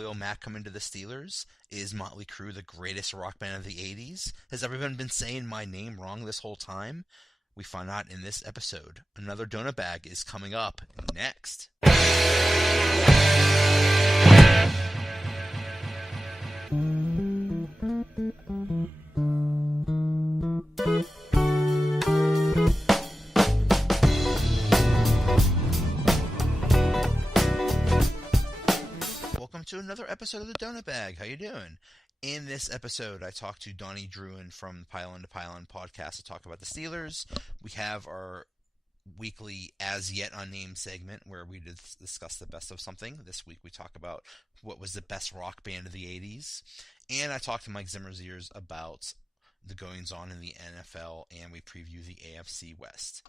Khalil Mack coming to the Steelers? Is Motley Crue the greatest rock band of the 80s? Has everyone been saying my name wrong this whole time? We find out in this episode. Another donut bag is coming up next. Welcome to another episode of the Donut Bag. How you doing? In this episode, I talked to Donnie Druin from the Pylon to Pylon podcast to talk about the Steelers. We have our weekly as yet unnamed segment where we discuss the best of something. This week we talk about what was the best rock band of the 80s. And I talked to Mike Zimmer's ears about the goings on in the NFL, and we preview the AFC West.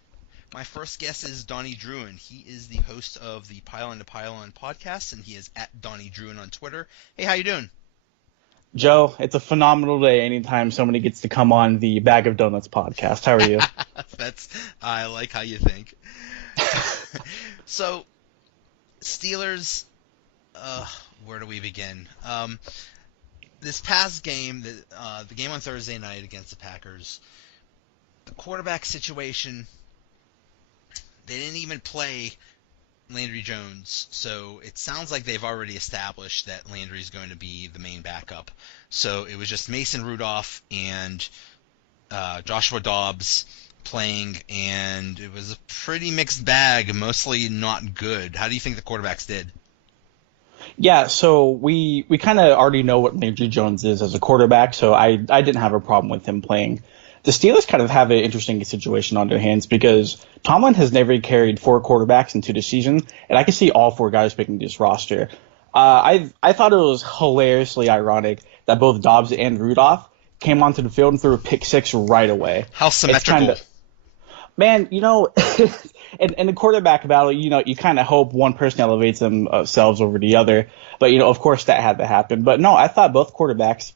My first guest is Donnie Druin. He is the host of the Pylon to Pylon podcast, and he is at Donnie Druin on Twitter. Hey, how you doing? Joe, it's a phenomenal day anytime somebody gets to come on the Bag of Donuts podcast. How are you? I like how you think. So, Steelers, where do we begin? This past game, the game on Thursday night against the Packers, the quarterback situation, they didn't even play Landry Jones, so it sounds like they've already established that Landry's going to be the main backup. So it was just Mason Rudolph and Joshua Dobbs playing, and it was a pretty mixed bag, mostly not good. How do you think the quarterbacks did? Yeah, so we kind of already know what Landry Jones is as a quarterback, so I didn't have a problem with him playing. The Steelers kind of have an interesting situation on their hands because Tomlin has never carried four quarterbacks into the season, and I can see all four guys picking this roster. I thought it was hilariously ironic that both Dobbs and Rudolph came onto the field and threw a pick six right away. How symmetrical. Man, in the quarterback battle, you kind of hope one person elevates themselves over the other. But, of course that had to happen. But no, I thought both quarterbacks,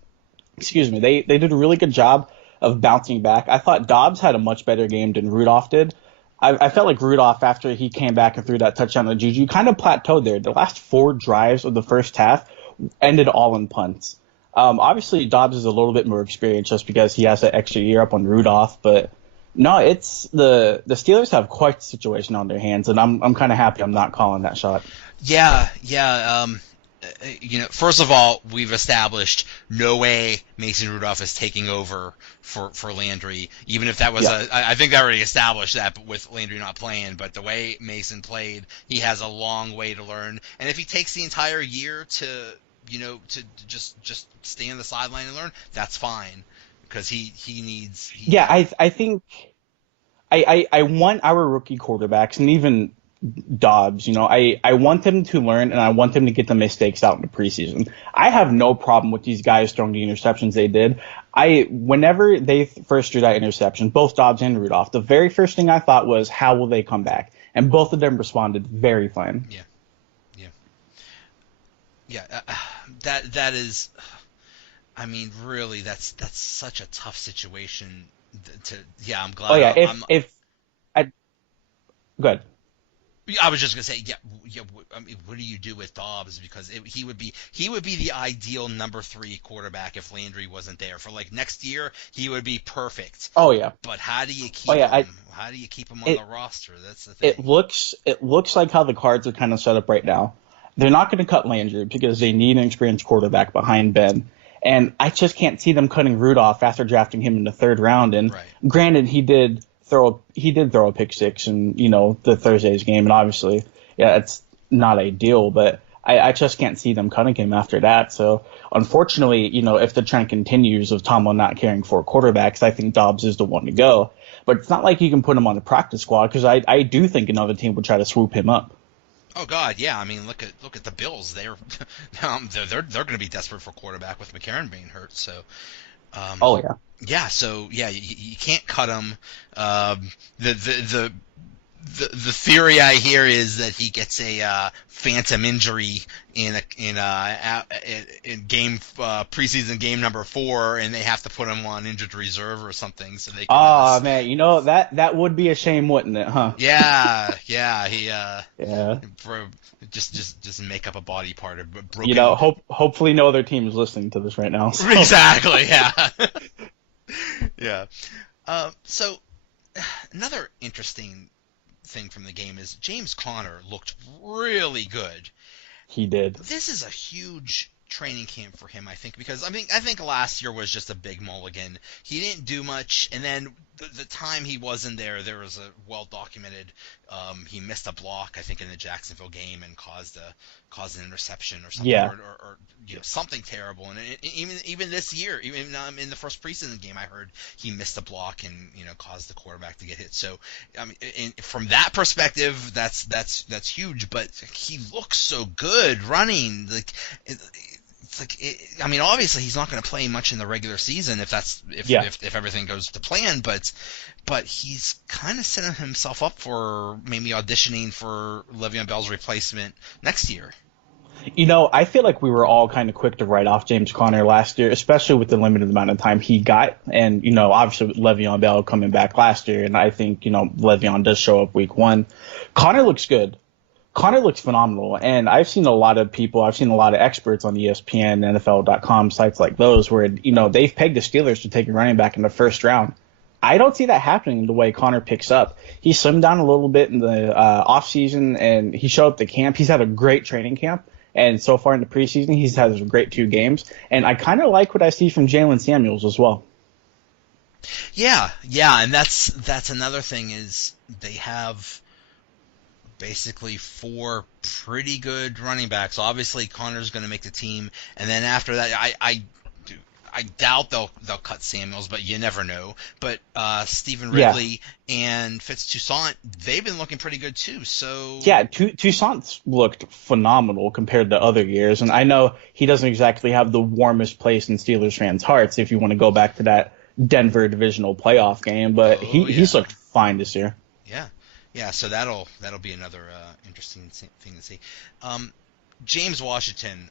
they did a really good job of bouncing back. I thought Dobbs had a much better game than Rudolph did. I felt like Rudolph, after he came back and threw that touchdown to Juju, kind of plateaued there. The last four drives of the first half ended all in punts. Obviously, Dobbs is a little bit more experienced just because he has that extra year up on Rudolph, but no, it's the Steelers have quite the situation on their hands, and I'm kind of happy I'm not calling that shot. Yeah. First of all, we've established no way Mason Rudolph is taking over for Landry, even if that was I think they already established that with Landry not playing, but the way Mason played, he has a long way to learn. And if he takes the entire year to just stay on the sideline and learn, that's fine, because he needs. I think I want our rookie quarterbacks, and even Dobbs, I want them to learn, and I want them to get the mistakes out in the preseason. I have no problem with these guys throwing the interceptions they did. Whenever they first threw that interception, both Dobbs and Rudolph, the very first thing I thought was, how will they come back? And both of them responded very fine. That is, I mean, really, that's such a tough situation I'm glad. Oh yeah, good. I was just gonna say, I mean, what do you do with Dobbs? Because he would be the ideal number 3 quarterback if Landry wasn't there. For like next year, he would be perfect. Oh yeah. But how do you keep him? How do you keep him on the roster? That's the thing. It looks like how the Cards are kind of set up right now. They're not going to cut Landry because they need an experienced quarterback behind Ben. And I just can't see them cutting Rudolph after drafting him in the 3rd round. And Granted, he did throw a pick six in, the Thursday's game. And obviously, it's not ideal, but I just can't see them cutting him after that. So unfortunately, if the trend continues of Tomlin not caring for quarterbacks, I think Dobbs is the one to go. But it's not like you can put him on the practice squad, because I do think another team would try to swoop him up. Oh God, yeah. I mean, look at the Bills. They're going to be desperate for quarterback with McCarron being hurt. So, you can't cut him. The the theory I hear is that he gets a phantom injury in game preseason game number 4, and they have to put him on injured reserve or something so they can. Oh man, that would be a shame, wouldn't it? Huh? Yeah, he Yeah. just make up a body part of broken. Hopefully no other team is listening to this right now. So. Exactly. Yeah. Yeah. So another interesting thing from the game is James Conner looked really good. He did. This is a huge training camp for him, I think, because I think last year was just a big mulligan. He didn't do much, and then the time he wasn't there was a well documented. He missed a block, I think, in the Jacksonville game and caused an interception or something, Yeah. or something terrible. And even this year, even in the first preseason game, I heard he missed a block and caused the quarterback to get hit. So I mean, from that perspective, that's huge. But he looks so good running. I mean, obviously he's not going to play much in the regular season if everything goes to plan, but he's kind of setting himself up for maybe auditioning for Le'Veon Bell's replacement next year. I feel like we were all kind of quick to write off James Conner last year, especially with the limited amount of time he got. And, obviously with Le'Veon Bell coming back last year, and I think, Le'Veon does show up week 1. Conner looks good. Conner looks phenomenal, and I've seen a lot of experts on ESPN, NFL.com, sites like those where, they've pegged the Steelers to take a running back in the first round. I don't see that happening the way Conner picks up. He slimmed down a little bit in the offseason, and he showed up to camp. He's had a great training camp, and so far in the preseason, he's had a great 2 games. And I kind of like what I see from Jalen Samuels as well. Yeah, and that's another thing is they have basically 4 pretty good running backs. Obviously, Connor's going to make the team, and then after that, I doubt they'll cut Samuels, but you never know. But Stephen Ridley and Fitz Toussaint, they've been looking pretty good too. So yeah, Toussaint's looked phenomenal compared to other years, and I know he doesn't exactly have the warmest place in Steelers fans' hearts if you want to go back to that Denver divisional playoff game, but he's looked fine this year. Yeah, so that'll be another interesting thing to see. James Washington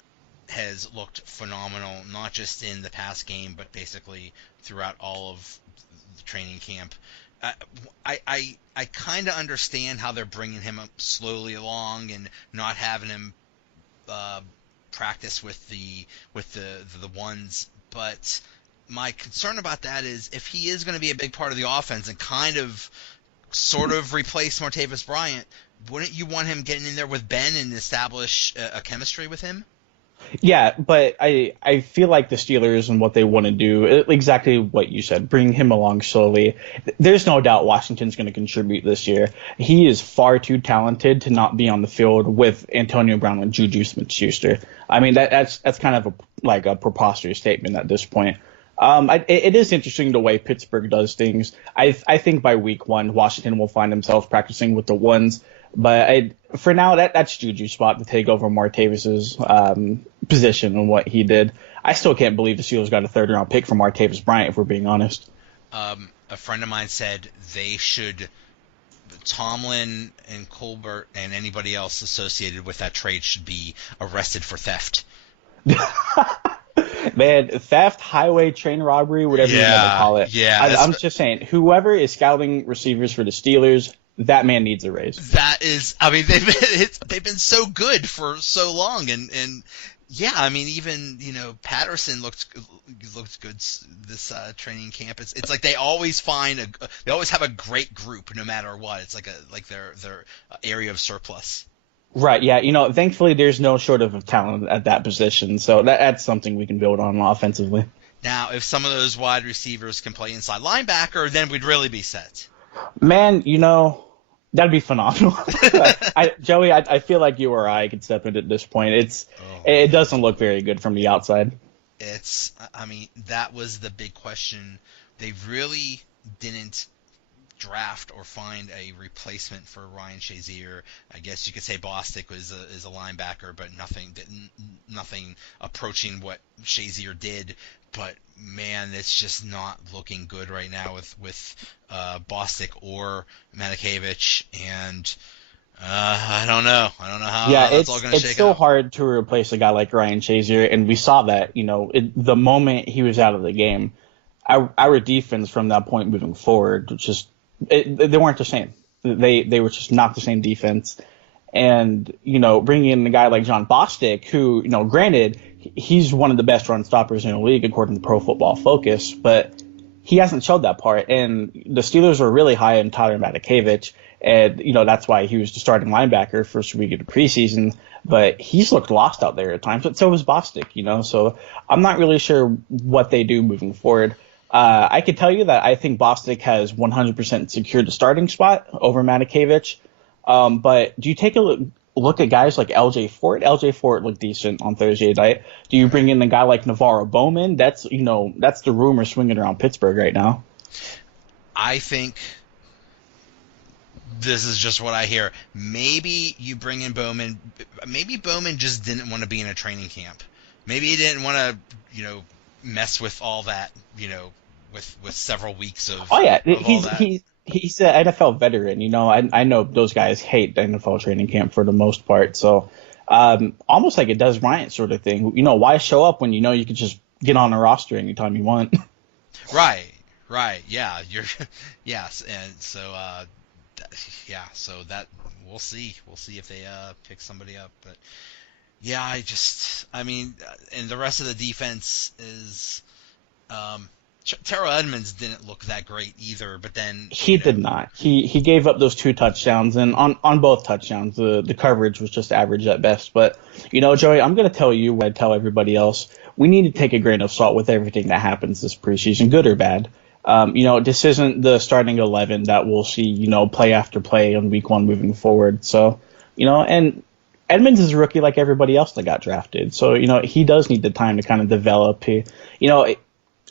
has looked phenomenal, not just in the past game, but basically throughout all of the training camp. I kind of understand how they're bringing him up slowly along and not having him practice with the ones, but my concern about that is if he is going to be a big part of the offense and kind of sort of replace Martavis Bryant, wouldn't you want him getting in there with Ben and establish a chemistry with him? Yeah, but I feel like the Steelers and what they want to do, exactly what you said, bring him along slowly. There's no doubt Washington's going to contribute this year. He is far too talented to not be on the field with Antonio Brown and Juju Smith-Schuster. I mean, that's kind of a preposterous statement at this point. It is interesting the way Pittsburgh does things. I think by week 1, Washington will find themselves practicing with the ones. But for now, that's Juju's spot to take over Martavis's position and what he did. I still can't believe the Steelers got a 3rd-round pick from Martavis Bryant, if we're being honest. A friend of mine said they should, Tomlin and Colbert and anybody else associated with that trade should be arrested for theft. Man, theft, highway, train robbery, whatever you want to call it. Yeah, I'm just saying, whoever is scouting receivers for the Steelers, that man needs a raise. That is, I mean, they've been so good for so long, and yeah, I mean, even Patterson looked good this training camp. It's like they always they always have a great group no matter what. It's like their area of surplus. Right, yeah. Thankfully there's no shortage of talent at that position, so that's something we can build on offensively. Now, if some of those wide receivers can play inside linebacker, then we'd really be set. Man, that'd be phenomenal. Joey, I feel like you or I could step in at this point. It doesn't look very good from the outside. I mean, that was the big question. They really didn't draft or find a replacement for Ryan Shazier. I guess you could say Bostic is a linebacker, but nothing approaching what Shazier did. but man, it's just not looking good right now with Bostic or Matakevich, and I don't know. I don't know Yeah, how that's all going to it's shake so out. hard to replace a guy like Ryan Shazier, and we saw that, the moment he was out of the game, our defense from that point moving forward, they weren't the same. They were just not the same defense. And, bringing in a guy like John Bostic, who, granted, he's one of the best run stoppers in the league according to Pro Football Focus, but he hasn't showed that part. And the Steelers were really high on Tyler Matakevich, and, that's why he was the starting linebacker first week of the preseason. But he's looked lost out there at times, but so was Bostic, So I'm not really sure what they do moving forward. I could tell you that I think Bostic has 100% secured the starting spot over Matakevich. But do you take a look at guys like LJ Fort? LJ Fort looked decent on Thursday night. Do you bring in a guy like Navarro Bowman? That's the rumor swinging around Pittsburgh right now. I think this is just what I hear. Maybe you bring in Bowman. Maybe Bowman just didn't want to be in a training camp. Maybe he didn't want to, mess with all that, with several weeks of. Oh yeah, of all that. He's an NFL veteran. I know those guys hate the NFL training camp for the most part. So, almost like a Des Bryant sort of thing. Why show up when you can just get on a roster anytime you want? Right. Yeah, yes, and so so that we'll see if they pick somebody up, but yeah, and the rest of the defense is Terrell Edmonds didn't look that great either, but then he did not. He gave up those 2 touchdowns, and on both touchdowns, the coverage was just average at best. But Joey, I'm going to tell you what I tell everybody else. We need to take a grain of salt with everything that happens this preseason, good or bad. This isn't the starting 11 that we'll see, play after play on week 1 moving forward. So, and Edmonds is a rookie like everybody else that got drafted. So, he does need the time to kind of develop.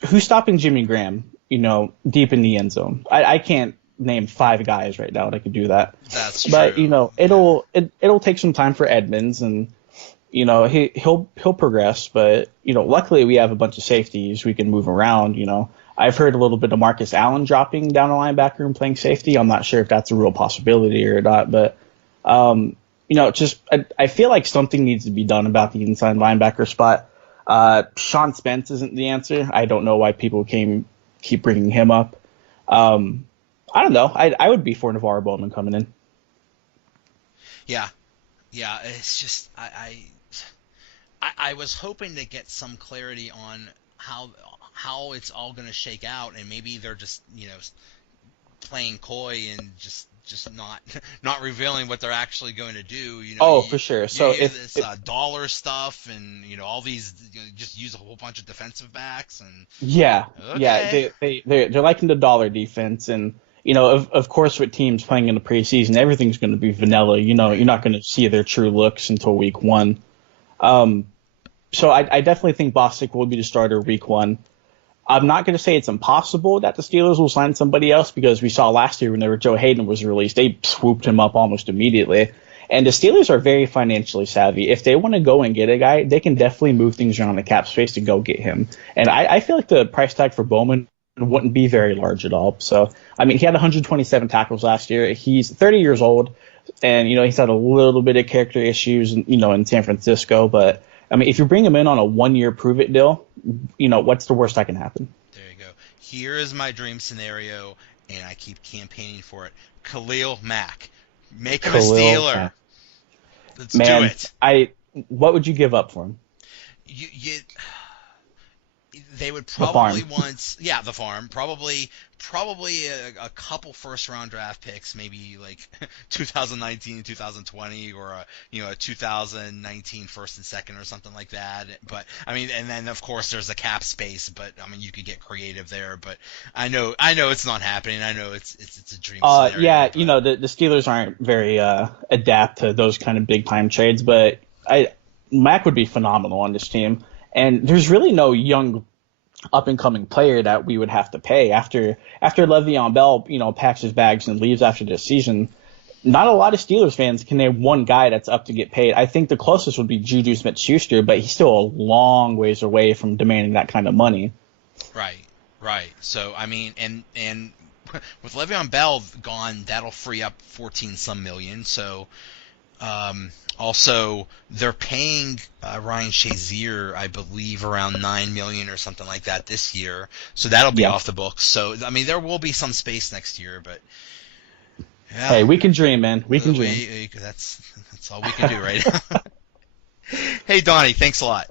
Who's stopping Jimmy Graham, deep in the end zone? I can't name 5 guys right now that could do that. That's true. But, it'll take some time for Edmonds, and, he'll progress. But, luckily we have a bunch of safeties we can move around. I've heard a little bit of Marcus Allen dropping down a linebacker and playing safety. I'm not sure if that's a real possibility or not, but I feel like something needs to be done about the inside linebacker spot. Sean Spence isn't the answer. I don't know why people keep bringing him up. I don't know. I would be for Navarro Bowman coming in. Yeah. It's just I was hoping to get some clarity on how it's all going to shake out, and maybe they're just playing coy and just not revealing what they're actually going to do. For sure. So if dollar stuff and all these just use a whole bunch of defensive backs and they're liking the dollar defense, and of course with teams playing in the preseason, everything's going to be vanilla. You're not going to see their true looks until week 1. So I definitely think Bostic will be the starter week 1. I'm not going to say it's impossible that the Steelers will sign somebody else, because we saw last year whenever Joe Hayden was released, they swooped him up almost immediately. And the Steelers are very financially savvy. If they want to go and get a guy, they can definitely move things around the cap space to go get him. And I feel like the price tag for Bowman wouldn't be very large at all. So, he had 127 tackles last year. He's 30 years old, and, he's had a little bit of character issues, in San Francisco. But, if you bring him in on a 1-year prove-it deal, what's the worst that can happen? There you go. Here is my dream scenario, and I keep campaigning for it. Khalil Mack. Make him a Steeler. Mack. Let's do it. What would you give up for him? They would probably the farm, probably a couple first round draft picks, maybe like 2019, 2020, or a 2019 first and second or something like that. But and then of course there's the cap space, but you could get creative there. But I know it's not happening. I know it's a dream scenario. Yeah, but the Steelers aren't very adept to those kind of big time trades, but Mac would be phenomenal on this team, and there's really no young up-and-coming player that we would have to pay after Le'Veon Bell, packs his bags and leaves after this season. not a lot of Steelers fans can name one guy that's up to get paid. I think the closest would be Juju Smith-Schuster, but he's still a long ways away from demanding that kind of money. Right. So, I mean, and with Le'Veon Bell gone, that'll free up 14 some million. So, also, they're paying Ryan Shazier, I believe, around $9 million or something like that this year. So that'll be off the books. So, I mean, there will be some space next year, but yeah. Hey, we can dream, man. We can dream. That's all we can do, right? Hey, Donnie, thanks a lot.